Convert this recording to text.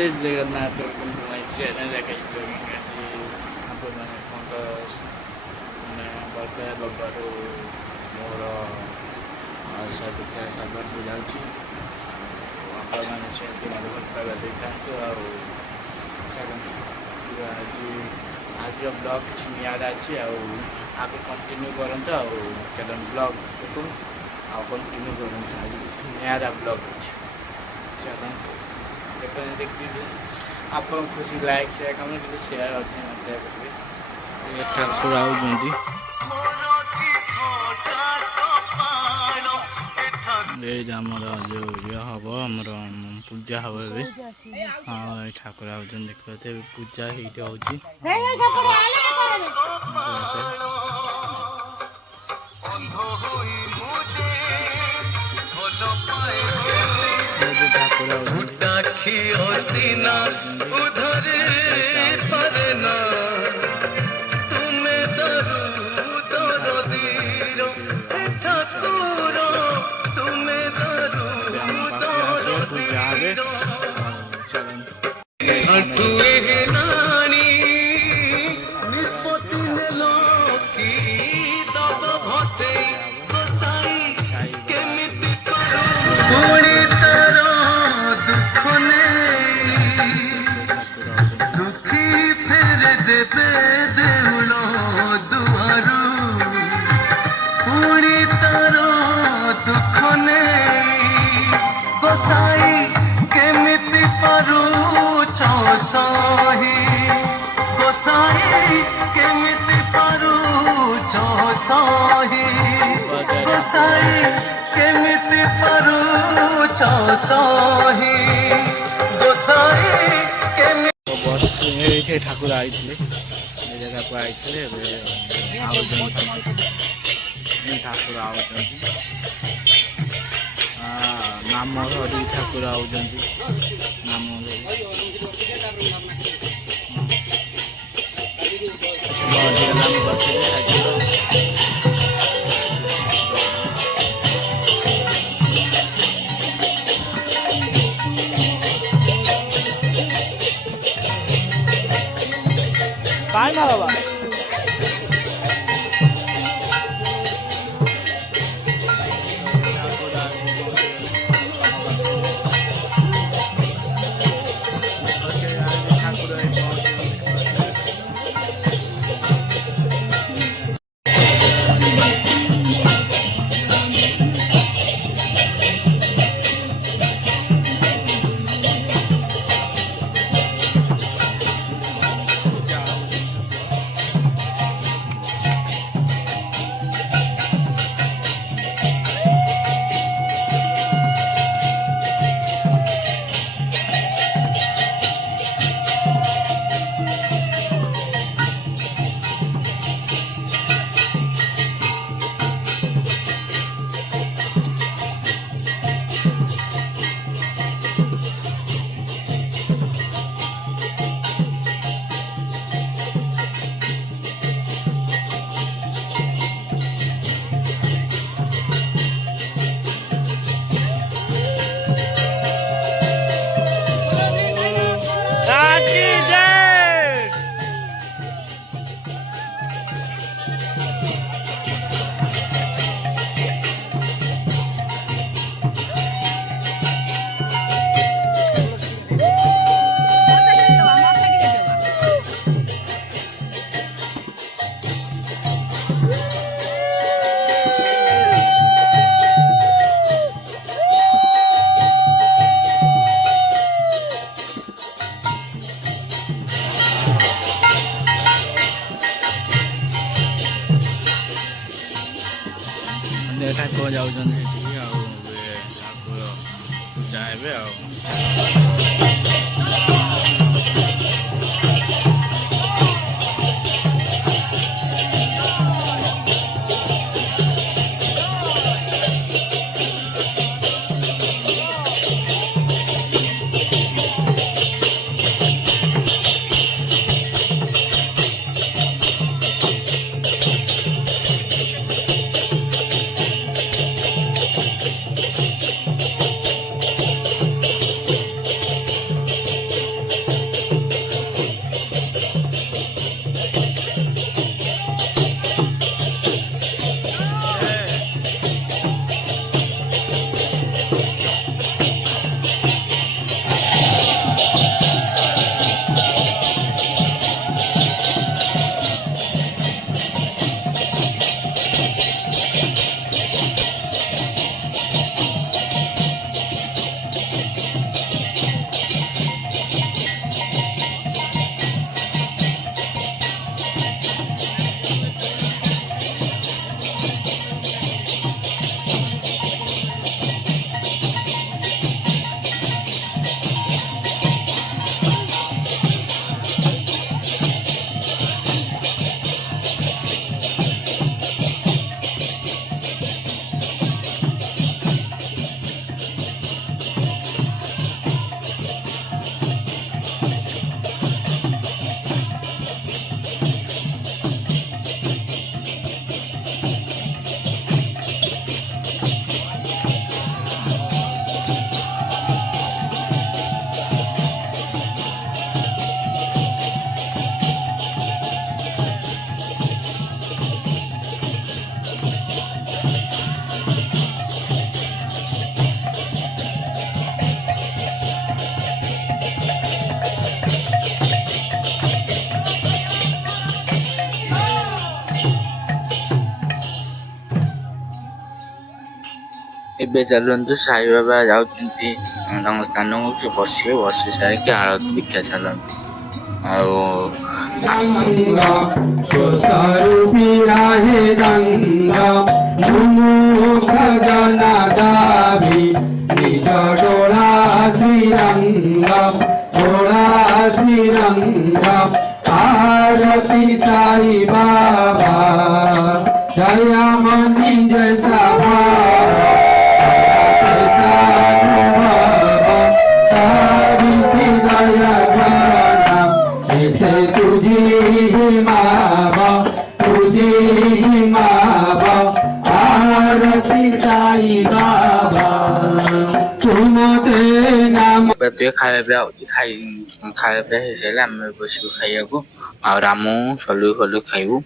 जय जगन्नाथ चैनल ଆପଣମାନେ ବଳକା ରବିବାରୁ ମୋର ସବୁକୁ ଯାଉଛି ଆପଣମାନେ ସେମିତି ମୋତେ ଭଲ ପାଇବା ଦେଇଥାନ୍ତୁ। ଆଉ ଆଜିର ବ୍ଲଗ୍ କିଛି ନିଆରା ଅଛି ଆଉ ଆଗକୁ କଣ୍ଟିନ୍ୟୁ କରନ୍ତୁ। ଆଉ ଚାଲନ୍ତୁ ବ୍ଲଗ୍ ଦେଖନ୍ତୁ ଆଉ କଣ୍ଟିନ୍ୟୁ କରନ୍ତୁ। ଆଜି କିଛି ନିଆରା ବ୍ଲଗ୍ ଅଛି ଚାଲନ୍ତୁ देखिए आप खुशी लाइक शेयर कमेंट शेयर और करेंगे ठाकुर आउଛନ୍ତି ଏଇଟା ଆମର ଯେଉଁ ଇଏ ହେବ ଆମର ପୂଜା ହେବ ଏବେ। ହଁ ଏଇ ଠାକୁର ଆଉଛନ୍ତି ଦେଖିପାରୁଥିବେ ଏବେ ପୂଜା ହେଇଠି ହେଉଛି। ठाकुर ठाकुर आई जगह आई ठाकुर नाम हरी ठाकुर आउଛନ୍ତି नाम काय ना बाबा ଠାକୁର ଯାଉଛନ୍ତି ସେଠିକି ଆଉ ଠାକୁର ପୂଜା ହେବେ ଆଉ ଏବେ ଚାଲନ୍ତୁ ସାଇବାବା ଯାଉଛନ୍ତି ତାଙ୍କ ସ୍ଥାନକୁ ସେ ବସିବେ, ବସି ସାରିକି ଆଳତି ଦେଖିଆ ଚାଲନ୍ତୁ। ଆଉ आरती साई बाबा दया मनी जैसा तुझी मावा आरती साई बाबा सुनते नाम। ଟିକେ ଖାଇବା ପିଇବା ହେଇସାରିଲେ ଆମେ ବସିବୁ ଖାଇବାକୁ। ଆଉ ରାମୁ ସଲୁ ଖାଇବୁ।